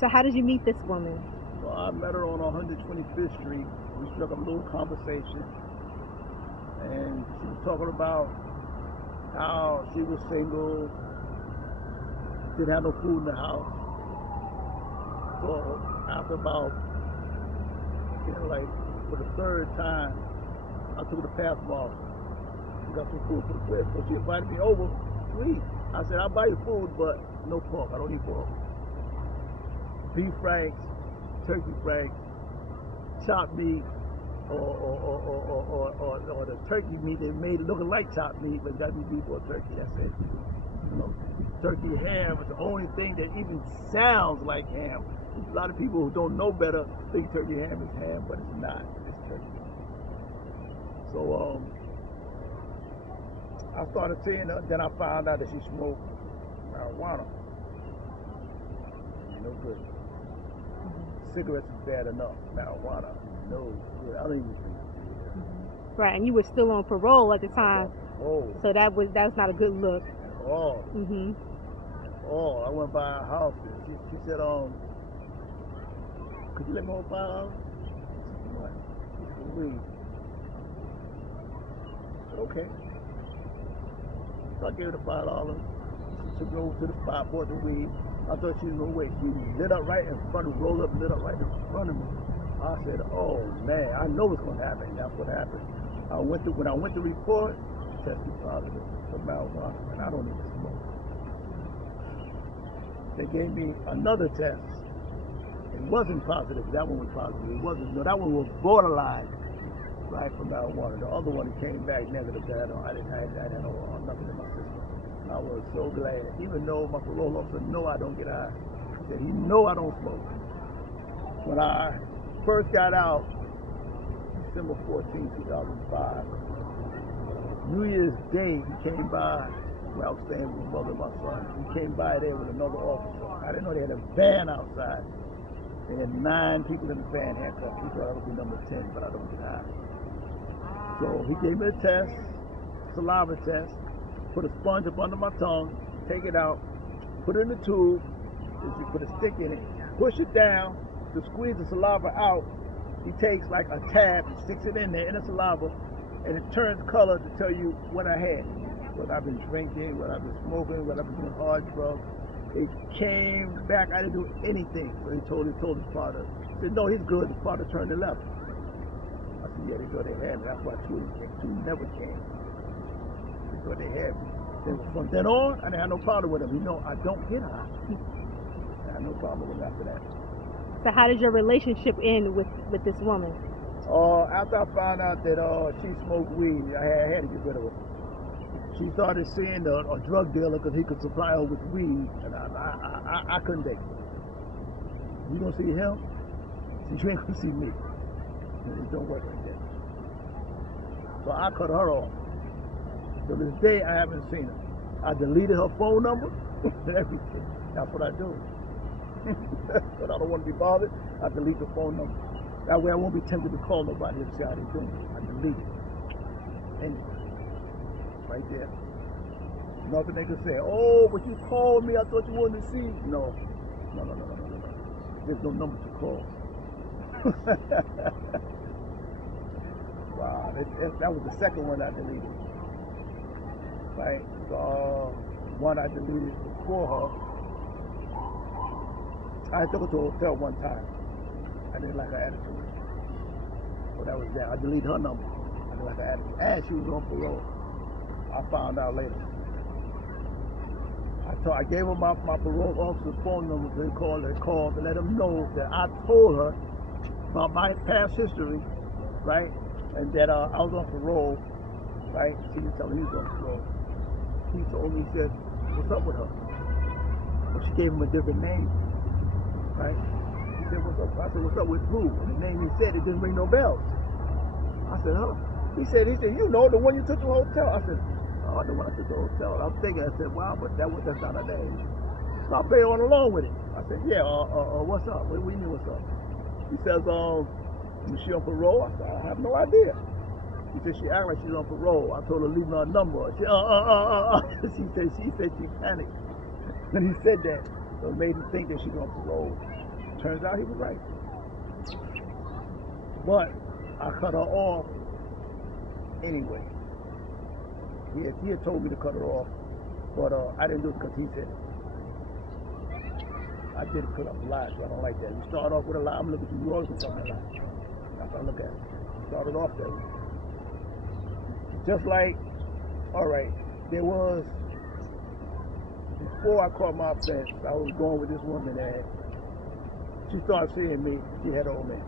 So how did you meet this woman? Well, I met her on 125th Street. We struck up a little conversation, and she was talking about how she was single, didn't have no food in the house. So after about, like for the third time, I took her to Path Mall. We got some food for the crib. So she invited me over to eat. I said, I'll buy you food, but no pork. I don't eat pork. Beef franks, turkey franks, chopped meat, or the turkey meat they made looking like chopped meat, but it got to be beef or turkey. That's it. You know, turkey ham is the only thing that even sounds like ham. A lot of people who don't know better think turkey ham is ham, but it's not. It's turkey. So I started seeing her. Then I found out that she smoked marijuana. No good. Cigarettes is bad enough. Marijuana, no good. I don't even think. Right, and you were still on parole at the time. Oh. So that was not a good look. Oh. Oh, I went by her house and she said, could you let me hold $5? What? Weed. I said, okay. So I gave her the $5. She took me over to the spot, bought the weed. I thought she was gonna wait. She lit up right in front of me, rolled up and lit up right in front of me. I said, oh man, I know what's gonna happen. That's what happened. When I went to report, tested positive for marijuana, and I don't even smoke. They gave me another test. It wasn't positive. That one was positive. It wasn't. No, that one was borderline, right, for marijuana. The other one came back negative. That I didn't have nothing in my system. I was so glad, even though my parole officer know I don't get high. He said he know I don't smoke. When I first got out, December 14, 2005, New Year's Day, he came by where I was staying with my mother and my son. He came by there with another officer. I didn't know they had a van outside. They had 9 people in the van handcuffed. He thought I would be number 10, but I don't get high. So he gave me a test, saliva test. Put a sponge up under my tongue, take it out, put it in the tube, put a stick in it, push it down to squeeze the saliva out. He takes like a tab and sticks it in there in the saliva, and it turns color to tell you what I had. Whether I've been drinking, whether I've been smoking, whether I've been doing hard drugs. It came back, I didn't do anything. So he told his father, he said, no, he's good. His father turned 11. I said, yeah, they thought they had me. That's why two never came. They had me. From then on, I didn't have no problem with him. You know, I don't get high. I had no problem with him after that. So how did your relationship end with this woman? After I found out that she smoked weed, I had to get rid of her. She started seeing a drug dealer because he could supply her with weed, and I couldn't take it. You gonna see him? You ain't gonna see me. It don't work like that. So I cut her off. To this day, I haven't seen her. I deleted her phone number and everything. That's what I do. But I don't want to be bothered. I delete the phone number. That way I won't be tempted to call nobody and see how they're doing. I delete it. Anyway, right there. Nothing they can say, oh, but you called me. I thought you wanted to see. No. There's no number to call. Wow, that was the second one I deleted. Right? The one I deleted before her, I took her to a hotel one time. I didn't like her attitude. So that was that. I deleted her number. I didn't like her attitude. And she was on parole. I found out later. I gave her my parole officer's phone number. They called to let them know that I told her about my past history, right? And that I was on parole, right? She didn't tell me he was on parole. He told me, he said, what's up with her? Well, she gave him a different name, right? He said, what's up? I said, what's up with who? And the name he said, it didn't ring no bells. I said, huh? He said, you know, the one you took to the hotel. I said, oh, the one I took to the hotel. I was thinking, I said, wow, but that's not her name. So I played on along with it. I said, yeah, what's up? What do you mean, what's up? He says, is she on parole? I said, I have no idea. He said, she acted like she's on parole. I told her, leave me her number. She, she said she panicked when he said that. So it made him think that she's on parole. Turns out he was right. But I cut her off anyway. He had told me to cut her off, but I didn't do it because he said it. I did it because I'm lying, so I don't like that. You start off with a lie, I'm looking at you, you always with something lie. That's how I look at it. Started off that way. Just like, all right, there was, before I caught my offense, I was going with this woman and she started seeing me, she had an old man.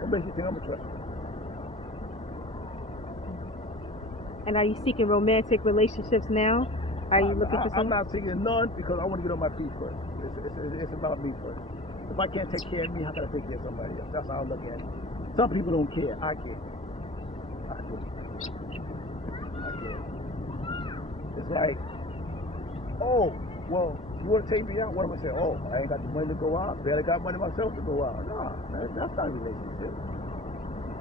What makes you think I'm a trust her? And are you seeking romantic relationships now? Are you looking for I'm something? not seeking none because I want to get on my feet first. It's about me first. If I can't take care of me, how can I take care of somebody else? That's how I look at it. Some people don't care. I care. I do. I care. It's like, oh, well, you want to take me out? What am I saying? Oh, I ain't got the money to go out. Barely got money myself to go out. No, that's not a relationship.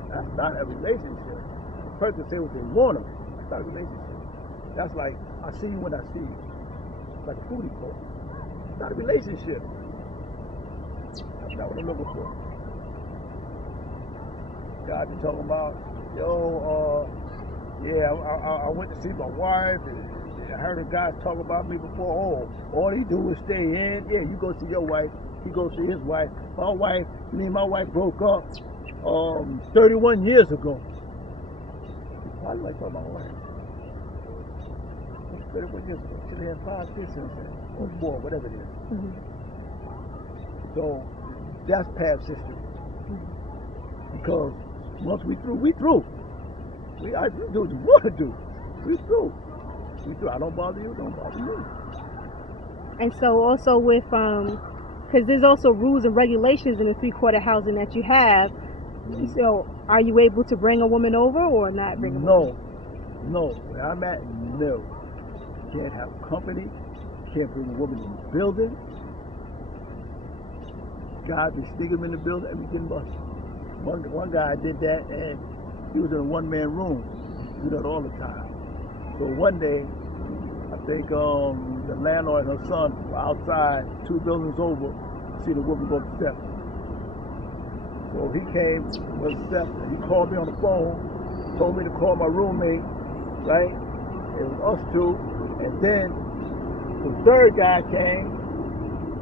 That's not a relationship. The person say what they want to. That's not a relationship. That's like, I see you when I see you. It's like a foodie call. It's not a relationship. That's not what I'm looking for. God be talking about, yo, yeah, I went to see my wife, and I heard a guy talk about me before. Oh, all he do is stay in. Yeah, you go see your wife, he go see his wife. Me and my wife broke up 31 years ago. Why do I talk about my wife? 31 years ago. She had 5 kids since then, or 4, whatever it is. Mm-hmm. So that's past history. Because once we through, we through. We do what you want to do. We through. We through. I don't bother you, don't bother you. And so also with, because there's also rules and regulations in the 3-quarter housing that you have. Mm-hmm. So are you able to bring a woman over or not bring a woman? No. Where I'm at, no. Can't have company. Can't bring a woman in the building. Guys be sneaking in the building and be getting busted. One guy did that and he was in a one-man room. He do that all the time. So one day, I think the landlord and her son were outside 2 buildings over to see the woman go up the steps. So he came with the steps and he called me on the phone, told me to call my roommate, right? It was us 2. And then the 3rd guy came.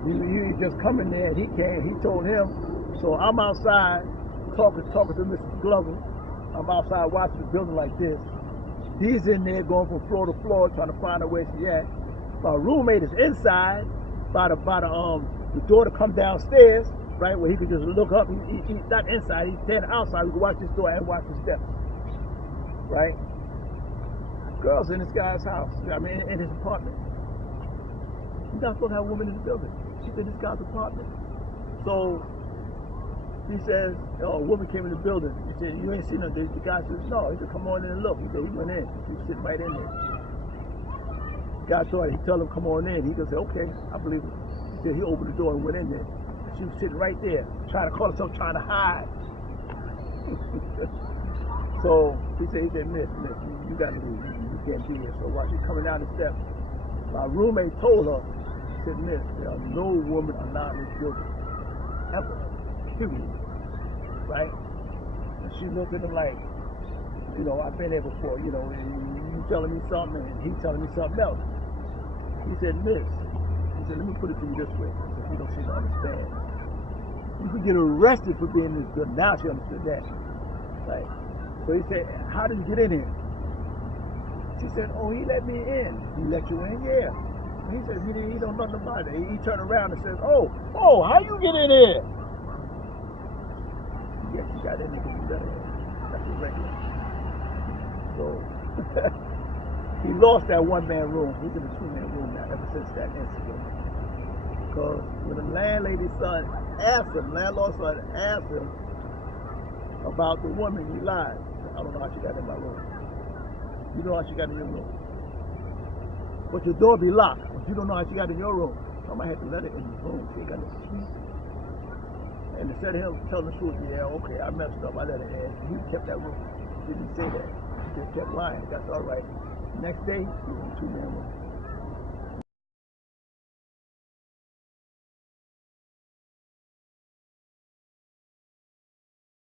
He just coming there and he came, he told him. So I'm outside talking to Mrs. Glover. I'm outside watching the building like this. He's in there going from floor to floor trying to find out where she at. My roommate is inside by the door to come downstairs, right, where he could just look up. He's not inside, he's standing outside. We can watch this door and watch the steps, right? Girls in this guy's house, I mean in his apartment. He's not supposed to have a woman in the building. She's in this guy's apartment. So he says, oh, a woman came in the building. He said, you ain't seen her. The guy says, no. He said, come on in and look. He said, he went in. He was sitting right in there. The guy thought he told him, come on in. He just said, okay, I believe it. He said, he opened the door and went in there. She was sitting right there, trying to call herself, trying to hide. So he said, miss, you got to leave. You can't be here. So while she's coming down the steps, my roommate told her, he said, miss, there are no women allowed in this building. Ever. Period. Right? And she looked at him like, I've been there before, you telling me something and he telling me something else. He said, miss, let me put it to you this way, if you don't seem to understand. You could get arrested for being this good. Now she understood that. Right? So he said, how did you get in here? She said, oh, he let me in. He let you in? Yeah. He said, he don't know nothing about it. He turned around and said, oh, how you get in here? Yes, you got in there because you let her in. That's irregular. So, he lost that one-man room. He's in a 2-man room now ever since that incident. Because when the landlord's son asked him about the woman, he lied. I don't know how she got in my room. You know how she got in your room. But your door be locked. But you don't know how she got in your room. Somebody had to let her in the room. She ain't got no key. And instead of him telling the truth, yeah, okay, I messed up, I let her in. He kept that room. He didn't say that. He just kept lying. That's all right. Next day, he was in a 2-man room.